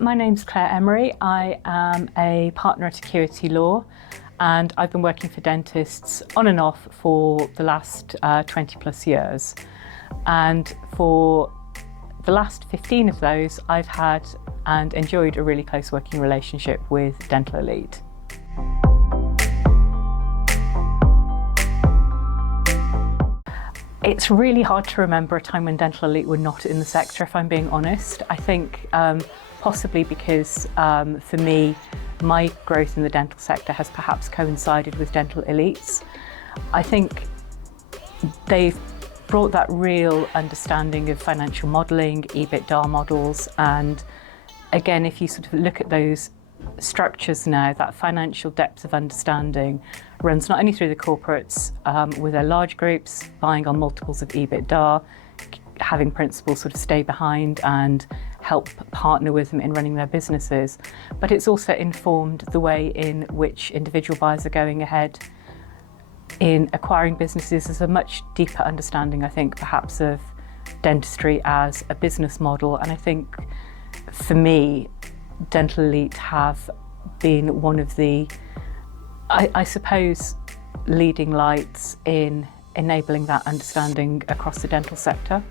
My name's Clare Emery. I am a partner at Acuity Law, and I've been working for dentists on and off for the last 20 plus years. And for the last 15 of those, I've had and enjoyed a really close working relationship with Dental Elite. It's really hard to remember a time when Dental Elite were not in the sector, if I'm being honest. I think possibly because for me, my growth in the dental sector has perhaps coincided with Dental Elite's. I think they've brought that real understanding of financial modelling, EBITDA models, and again, if you sort of look at those structures now, that financial depth of understanding runs not only through the corporates with their large groups, buying on multiples of EBITDA, having principals sort of stay behind and help partner with them in running their businesses, but it's also informed the way in which individual buyers are going ahead in acquiring businesses. As a much deeper understanding, I think, perhaps of dentistry as a business model. And I think for me, Dental Elite have been one of the, I suppose, leading lights in enabling that understanding across the dental sector.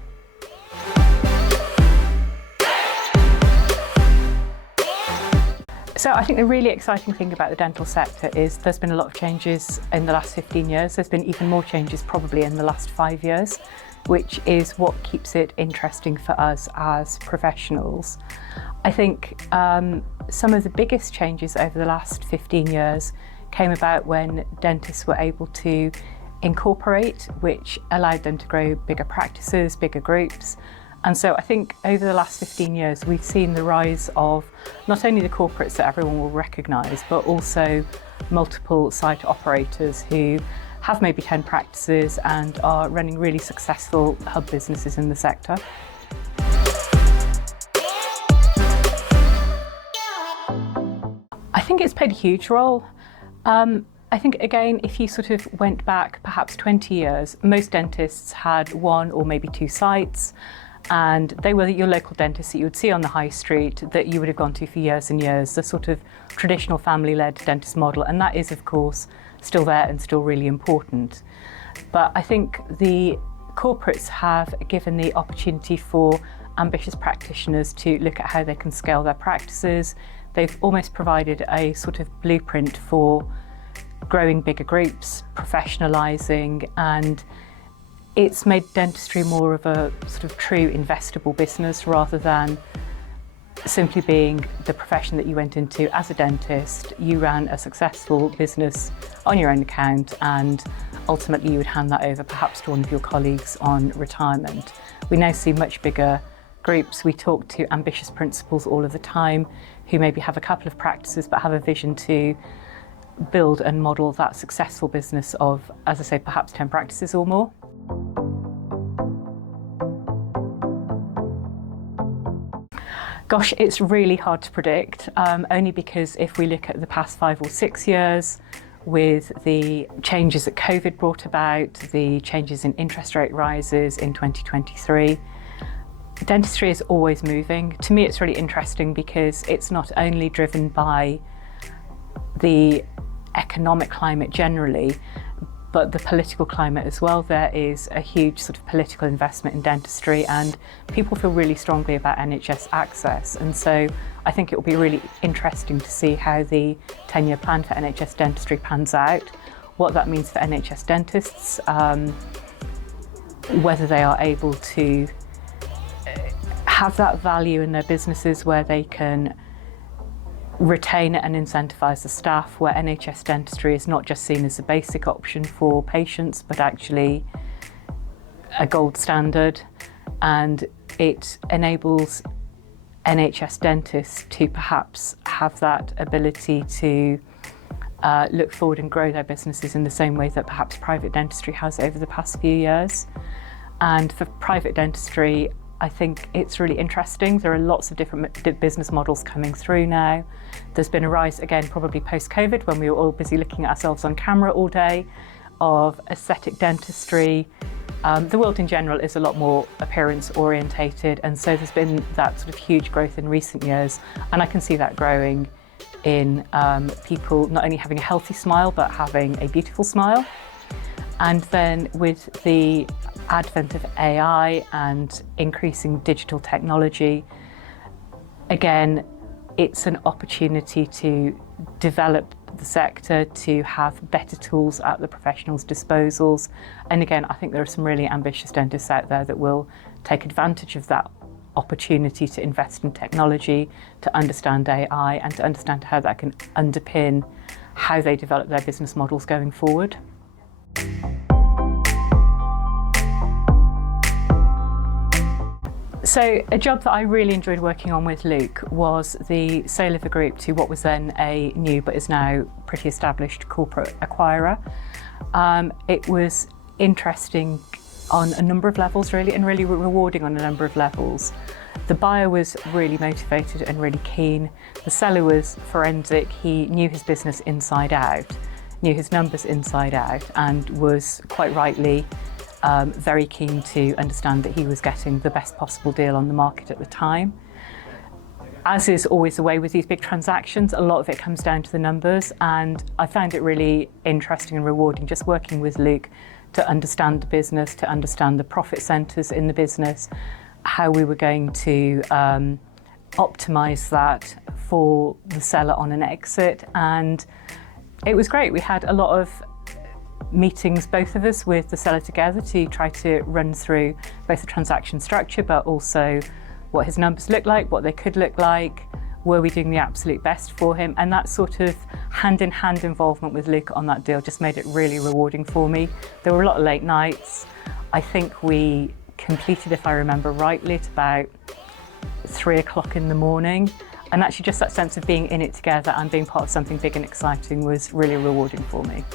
So I think the really exciting thing about the dental sector is there's been a lot of changes in the last 15 years. There's been even more changes probably in the last 5 years, which is what keeps it interesting for us as professionals. I think some of the biggest changes over the last 15 years came about when dentists were able to incorporate, which allowed them to grow bigger practices, bigger groups. And so I think over the last 15 years, we've seen the rise of not only the corporates that everyone will recognise, but also multiple site operators who have maybe 10 practices and are running really successful hub businesses in the sector. I think it's played a huge role. I think, again, if you sort of went back perhaps 20 years, most dentists had one or maybe two sites, and they were your local dentists that you would see on the high street that you would have gone to for years and years, the sort of traditional family-led dentist model, and that is, of course, still there and still really important. But I think the corporates have given the opportunity for ambitious practitioners to look at how they can scale their practices. They've almost provided a sort of blueprint for growing bigger groups, professionalising, and it's made dentistry more of a sort of true investable business rather than simply being the profession that you went into as a dentist. You ran a successful business on your own account and ultimately you would hand that over perhaps to one of your colleagues on retirement. We now see much bigger groups. We talk to ambitious principals all of the time who maybe have a couple of practices but have a vision to build and model that successful business of, as I say, perhaps 10 practices or more. Gosh, it's really hard to predict, only because if we look at the past 5 or 6 years, with the changes that COVID brought about, the changes in interest rate rises in 2023, dentistry is always moving. To me, it's really interesting because it's not only driven by the economic climate generally, but the political climate as well. There is a huge sort of political investment in dentistry and people feel really strongly about NHS access. And so I think it will be really interesting to see how the 10-year plan for NHS dentistry pans out, what that means for NHS dentists, whether they are able to have that value in their businesses where they can retain and incentivise the staff, where NHS dentistry is not just seen as a basic option for patients, but actually a gold standard, and it enables NHS dentists to perhaps have that ability to look forward and grow their businesses in the same way that perhaps private dentistry has over the past few years. And for private dentistry, I think it's really interesting. There are lots of different business models coming through now. There's been a rise, again, probably post-COVID, when we were all busy looking at ourselves on camera all day, of aesthetic dentistry The world in general is a lot more appearance orientated, and so there's been that sort of huge growth in recent years, and I can see that growing in people not only having a healthy smile but having a beautiful smile. And then with the advent of AI and increasing digital technology, again, it's an opportunity to develop the sector, to have better tools at the professionals' disposals. And again, I think there are some really ambitious dentists out there that will take advantage of that opportunity to invest in technology, to understand AI, and to understand how that can underpin how they develop their business models going forward. So a job that I really enjoyed working on with Luke was the sale of a group to what was then a new but is now pretty established corporate acquirer. It was interesting on a number of levels really, and really rewarding on a number of levels. The buyer was really motivated and really keen. The seller was forensic. He knew his business inside out, knew his numbers inside out, and was quite rightly very keen to understand that he was getting the best possible deal on the market at the time. As is always the way with these big transactions, a lot of it comes down to the numbers, and I found it really interesting and rewarding just working with Luke to understand the business, to understand the profit centres in the business, how we were going to optimise that for the seller on an exit. And it was great. We had a lot of meetings, both of us, with the seller together to try to run through both the transaction structure, but also what his numbers look like, what they could look like, were we doing the absolute best for him? And that sort of hand-in-hand involvement with Luke on that deal just made it really rewarding for me. There were a lot of late nights. I think we completed, if I remember rightly, at about 3 o'clock in the morning. And actually just that sense of being in it together and being part of something big and exciting was really rewarding for me.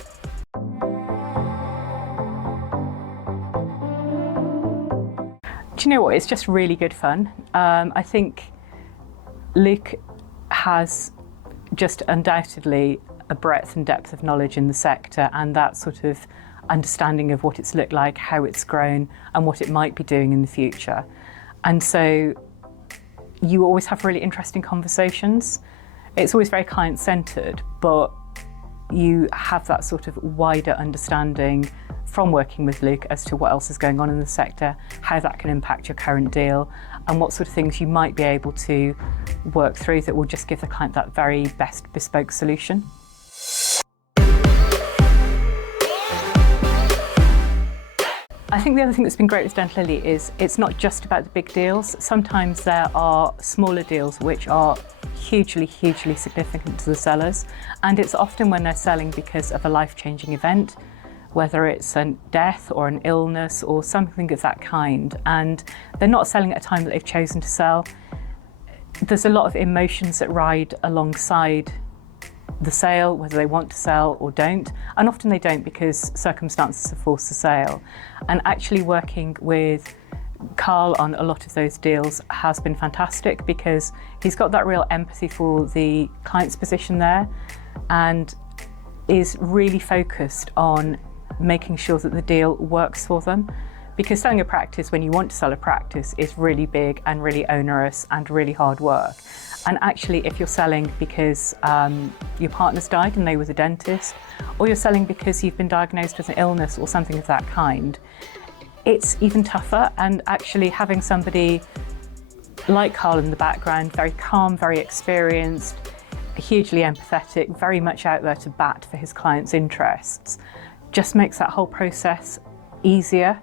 Do you know what? It's just really good fun. I think Luke has just undoubtedly a breadth and depth of knowledge in the sector, and that sort of understanding of what it's looked like, how it's grown, and what it might be doing in the future. And so you always have really interesting conversations. It's always very client-centred, but you have that sort of wider understanding from working with Luke as to what else is going on in the sector, how that can impact your current deal, and what sort of things you might be able to work through that will just give the client that very best bespoke solution. I think the other thing that's been great with Dental Lily is it's not just about the big deals. Sometimes there are smaller deals which are hugely, hugely significant to the sellers, and it's often when they're selling because of a life-changing event, whether it's a death or an illness or something of that kind, and they're not selling at a time that they've chosen to sell. There's a lot of emotions that ride alongside the sale, whether they want to sell or don't, and often they don't because circumstances have forced the sale. And actually working with Carl on a lot of those deals has been fantastic because he's got that real empathy for the client's position there and is really focused on making sure that the deal works for them. Because selling a practice when you want to sell a practice is really big and really onerous and really hard work. And actually, if you're selling because your partner's died and they were the dentist, or you're selling because you've been diagnosed with an illness or something of that kind, it's even tougher. And actually having somebody like Carl in the background, very calm, very experienced, hugely empathetic, very much out there to bat for his client's interests, just makes that whole process easier.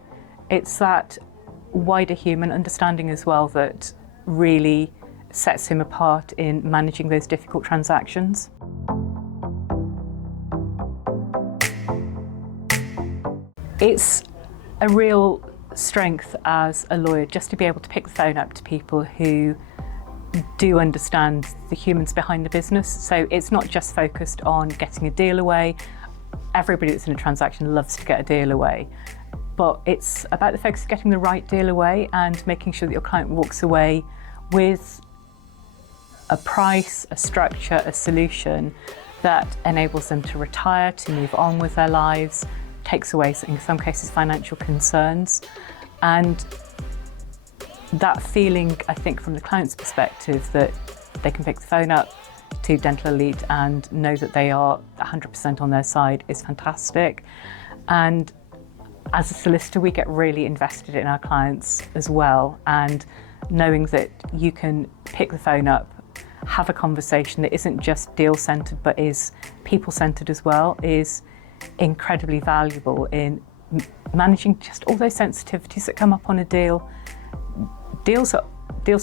It's that wider human understanding as well that really sets him apart in managing those difficult transactions. It's a real strength as a lawyer just to be able to pick the phone up to people who do understand the humans behind the business. So it's not just focused on getting a deal away. Everybody that's in a transaction loves to get a deal away, but it's about the focus of getting the right deal away and making sure that your client walks away with a price, a structure, a solution that enables them to retire, to move on with their lives, takes away, in some cases, financial concerns. And that feeling, I think, from the client's perspective, that they can pick the phone up to Dental Elite and know that they are 100% on their side is fantastic. And as a solicitor, we get really invested in our clients as well. And knowing that you can pick the phone up, have a conversation that isn't just deal-centred but is people-centred as well is incredibly valuable in managing just all those sensitivities that come up on a deal. Deals are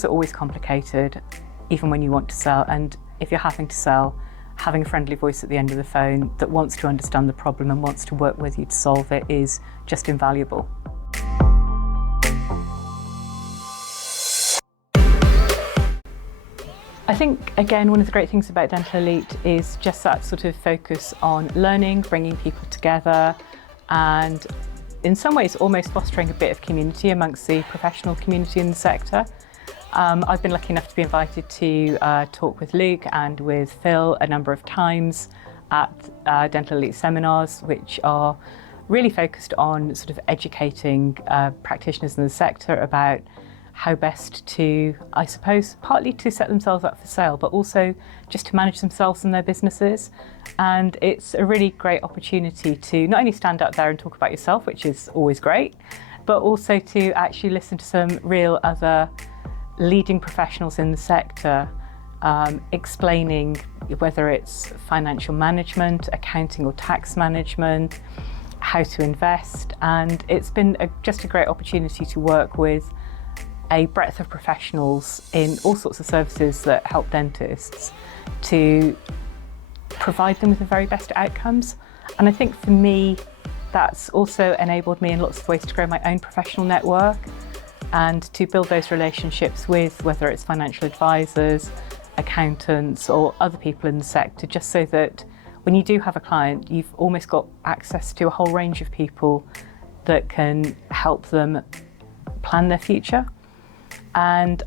always complicated, even when you want to sell. And if you're having to sell, having a friendly voice at the end of the phone that wants to understand the problem and wants to work with you to solve it is just invaluable. I think, again, one of the great things about Dental Elite is just that sort of focus on learning, bringing people together, and in some ways almost fostering a bit of community amongst the professional community in the sector. I've been lucky enough to be invited to talk with Luke and with Phil a number of times at Dental Elite seminars, which are really focused on sort of educating practitioners in the sector about how best to, I suppose, partly to set themselves up for sale, but also just to manage themselves and their businesses. And it's a really great opportunity to not only stand out there and talk about yourself, which is always great, but also to actually listen to some real other leading professionals in the sector explaining whether it's financial management, accounting or tax management, how to invest. And it's been just a great opportunity to work with a breadth of professionals in all sorts of services that help dentists to provide them with the very best outcomes. And I think for me, that's also enabled me in lots of ways to grow my own professional network and to build those relationships with whether it's financial advisors, accountants or other people in the sector, just so that when you do have a client, you've almost got access to a whole range of people that can help them plan their future. And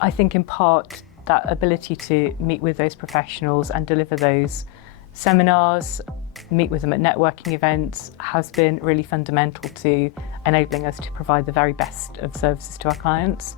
I think in part that ability to meet with those professionals and deliver those seminars, meet with them at networking events has been really fundamental to enabling us to provide the very best of services to our clients.